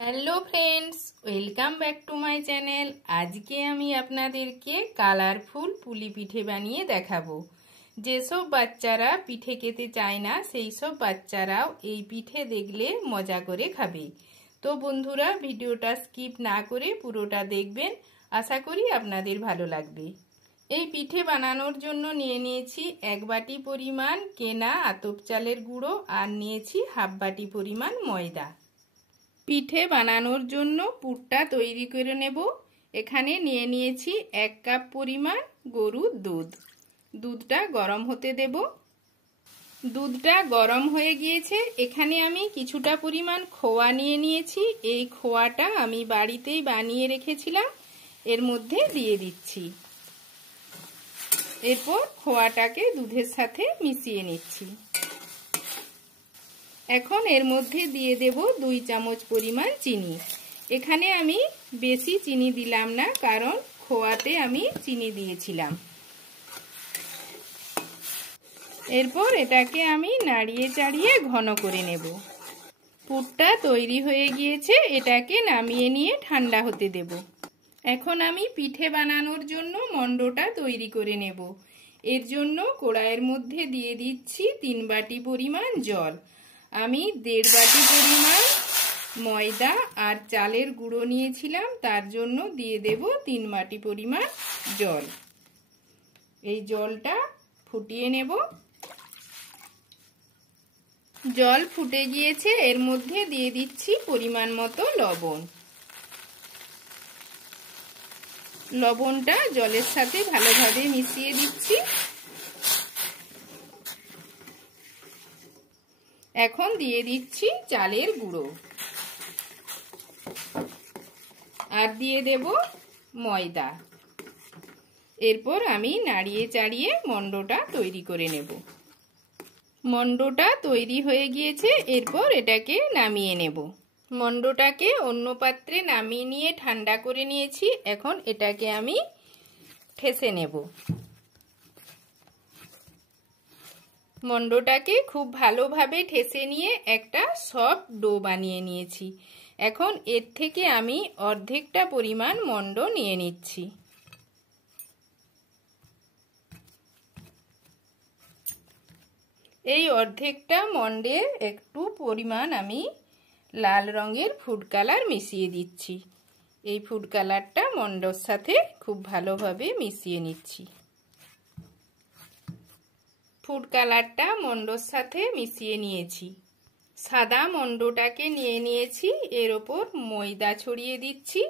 Hello friends, welcome back to my channel. আজকে আমি আপনাদেরকে কালারফুল পুলি পিঠে বানিয়ে দেখাবো। যেসব বাচ্চারা পিঠে খেতে চায় না সেই সব বাচ্চারাও এই পিঠে দেখলে মজা করে খাবে। তো বন্ধুরা, ভিডিওটা স্কিপ না করে পুরোটা দেখবেন, আশা করি আপনাদের ভালো লাগবে। এই পিঠে বানানোর জন্য নিয়ে নিয়েছি 1 বাটি পরিমাণ কেনা আতপ চালের গুঁড়ো আর নিয়েছি হাফ বাটি পরিমাণ ময়দা। পিঠে বানানোর জন্য পুরটা তৈরি করে নেব। এখানে নিয়ে নিয়েছি 1 কাপ পরিমাণ গরুর দুধ। দুধটা গরম হতে দেব। দুধটা গরম হয়ে গিয়েছে। এখানে আমি কিছুটা পরিমাণ খোয়া নিয়ে নিয়েছি। এই খোয়াটা আমি বাড়িতেই বানিয়ে রেখেছিলাম, এর মধ্যে দিয়ে দিচ্ছি। এরপর খোয়াটাকে দুধের সাথে মিশিয়ে নিচ্ছি। এখন এর মধ্যে দিয়ে দেব 2 চামচ পরিমাণ চিনি। এখানে আমি বেশি চিনি দিলাম না, কারণ খোয়াতে আমি চিনি দিয়েছিলাম। এরপর এটাকে আমি নাড়িয়ে চাড়িয়ে ঘন করে নেব। পুরটা তৈরি হয়ে গিয়েছে, এটাকে নামিয়ে নিয়ে ঠান্ডা হতে দেব। এখন আমি পিঠে বানানোর জন্য মণ্ডটা তৈরি করে নেব। এর জন্য কড়াইয়ের মধ্যে দিয়ে দিচ্ছি 3 বাটি পরিমাণ জল। আমি 1.5 বাটি পরিমাণ ময়দা আর চালের গুঁড়ো নিয়েছিলাম, তার জন্য দিয়ে দেব 3 বাটি পরিমাণ জল। এই জলটা ফুটিয়ে নেব। জল ফুটে গিয়েছে, এর মধ্যে দিয়ে দিচ্ছি পরিমাণ মতো লবণ। লবণটা জলের সাথে ভালোভাবে মিশিয়ে দিচ্ছি। এখন দিয়ে দিচ্ছি চালের গুঁড়ো আর দিয়ে দেব ময়দা। এরপর আমি নাড়িয়ে চাড়িয়ে মণ্ডটা তৈরি করে নেব। মণ্ডটা তৈরি হয়ে গিয়েছে, এরপর এটাকে নামিয়ে নেব। মণ্ডটাকে অন্য পাত্রে নামিয়ে নিয়ে ঠান্ডা করে নিয়েছি। এখন এটাকে আমি ঠেসে নেব। মণ্ডটাকে খুব ভালোভাবে ঠেসে নিয়ে একটা সফট ডো বানিয়ে নিয়েছি। এখন এর থেকে আমি অর্ধেকটা পরিমাণ মণ্ড নিয়ে নিচ্ছি। এই অর্ধেকটা মণ্ডের একটু পরিমাণ আমি লাল রঙের ফুড কালার মিশিয়ে দিচ্ছি। এই ফুড কালারটা মণ্ডর সাথে খুব ভালোভাবে মিশিয়ে নিচ্ছি। ফুড কালারটা মণ্ডর সাথে মিশিয়ে নিয়েছি। সাদা মণ্ডটাকে নিয়ে নিয়েছি, এর ওপর ময়দা ছড়িয়ে দিচ্ছি।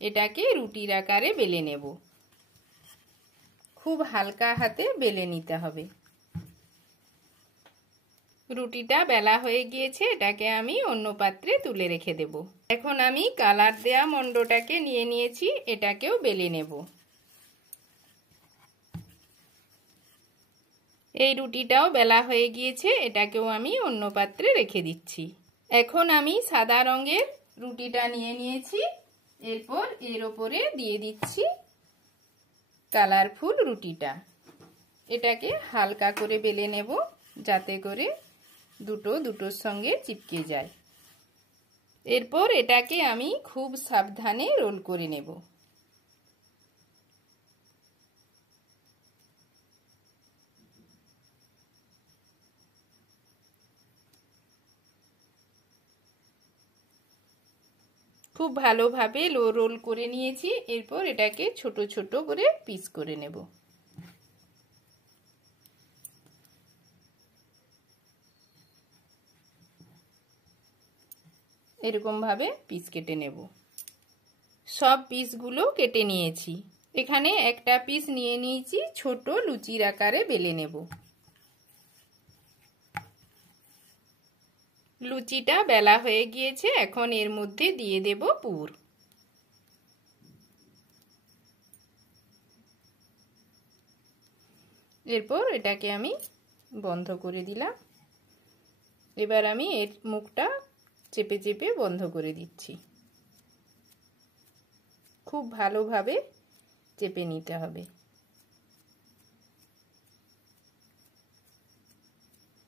এটাকে রুটির আকারে বেলে নেব। খুব হালকা হাতে বেলে নিতে হবে। রুটিটা বেলা হয়ে গিয়েছে, এটাকে আমি অন্য পাত্রে তুলে রেখে দেব। এখন আমি কালার দেয়া মণ্ডটাকে নিয়ে নিয়েছি, এটাকেও বেলে নেব। এই রুটিটাও বেলা হয়ে গিয়েছে, এটাকেও আমি অন্য পাত্রে রেখে দিচ্ছি। এখন আমি সাদা রঙের রুটিটা নিয়ে নিয়েছি। এরপর এর ওপরে দিয়ে দিচ্ছি কালারফুল রুটিটা। এটাকে হালকা করে বেলে নেব, যাতে করে দুটোর সঙ্গে চিপকে যায়। এরপর এটাকে আমি খুব সাবধানে রোল করে নেব। খুব ভালোভাবে রোল করে নিয়েছি। এরপর এটাকে ছোট ছোট করে পিস করে নেব। এরকম ভাবে পিস কেটে নেব। সব পিসগুলো কেটে নিয়েছি। এখানে একটা পিস নিয়ে নিয়েছি, ছোট লুচির আকারে বেলে নেব। লুচিটা বেলা হয়ে গিয়েছে, এখন এর মধ্যে দিয়ে দেব পুর। এরপর এটাকে আমি বন্ধ করে দিলাম। এবার আমি এর মুখটা চেপে চেপে বন্ধ করে দিচ্ছি। খুব ভালোভাবে চেপে নিতে হবে।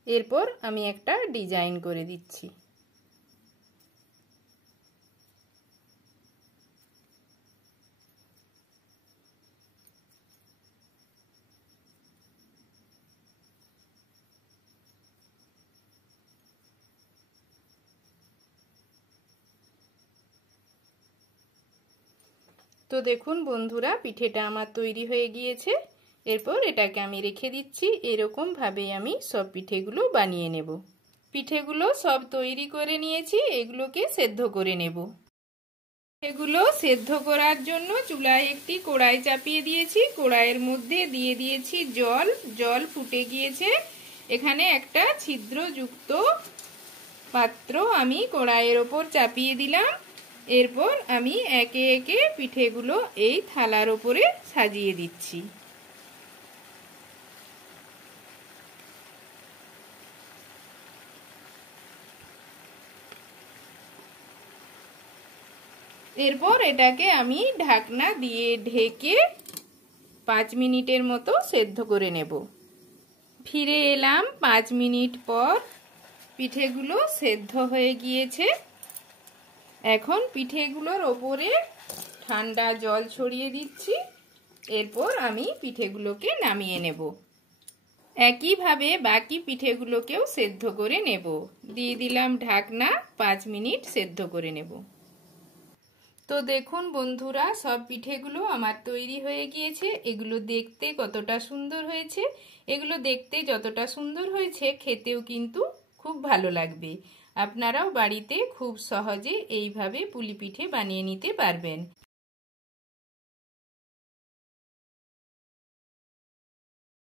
এরপর আমি একটা ডিজাইন করে দিচ্ছি। তো দেখুন বন্ধুরা, পিঠেটা আমার তৈরি হয়ে গিয়েছে। এরপর এটাকে আমি রেখে দিচ্ছি। এরকম ভাবে আমি সব পিঠেগুলো বানিয়ে নেব। পিঠেগুলো সব তৈরি করে নিয়েছি, এগুলোকে সেদ্ধ করে নেব। এগুলো সেদ্ধ করার জন্য চুলায় একটি কড়াই চাপিয়ে দিয়েছি। কড়াইয়ের মধ্যে দিয়ে দিয়েছি জল। জল ফুটে গিয়েছে। এখানে একটা ছিদ্রযুক্ত পাত্র আমি কড়াইয়ের ওপর চাপিয়ে দিলাম। এরপর আমি একে একে পিঠেগুলো এই থালার ওপরে সাজিয়ে দিচ্ছি। এরপর এটাকে আমি ঢাকনা দিয়ে ঢেকে 5 মিনিটের মতো সেদ্ধ করে নেব। ফিরে এলাম 5 মিনিট পর। পিঠেগুলো সেদ্ধ হয়ে গিয়েছে। এখন পিঠেগুলোর ওপরে ঠান্ডা জল ছড়িয়ে দিচ্ছি। এরপর আমি পিঠেগুলোকে নামিয়ে নেব। একইভাবে বাকি পিঠেগুলোকেও সেদ্ধ করে নেব। দিয়ে দিলাম ঢাকনা, 5 মিনিট সেদ্ধ করে নেব। তো দেখুন বন্ধুরা, সব পিঠেগুলো আমার তৈরি হয়ে গিয়েছে। এগুলো দেখতে কতটা সুন্দর হয়েছে। এগুলো দেখতে যতটা সুন্দর হয়েছে, খেতেও কিন্তু খুব ভালো লাগবে। আপনারাও বাড়িতে খুব সহজে এইভাবে পুলি পিঠে বানিয়ে নিতে পারবেন।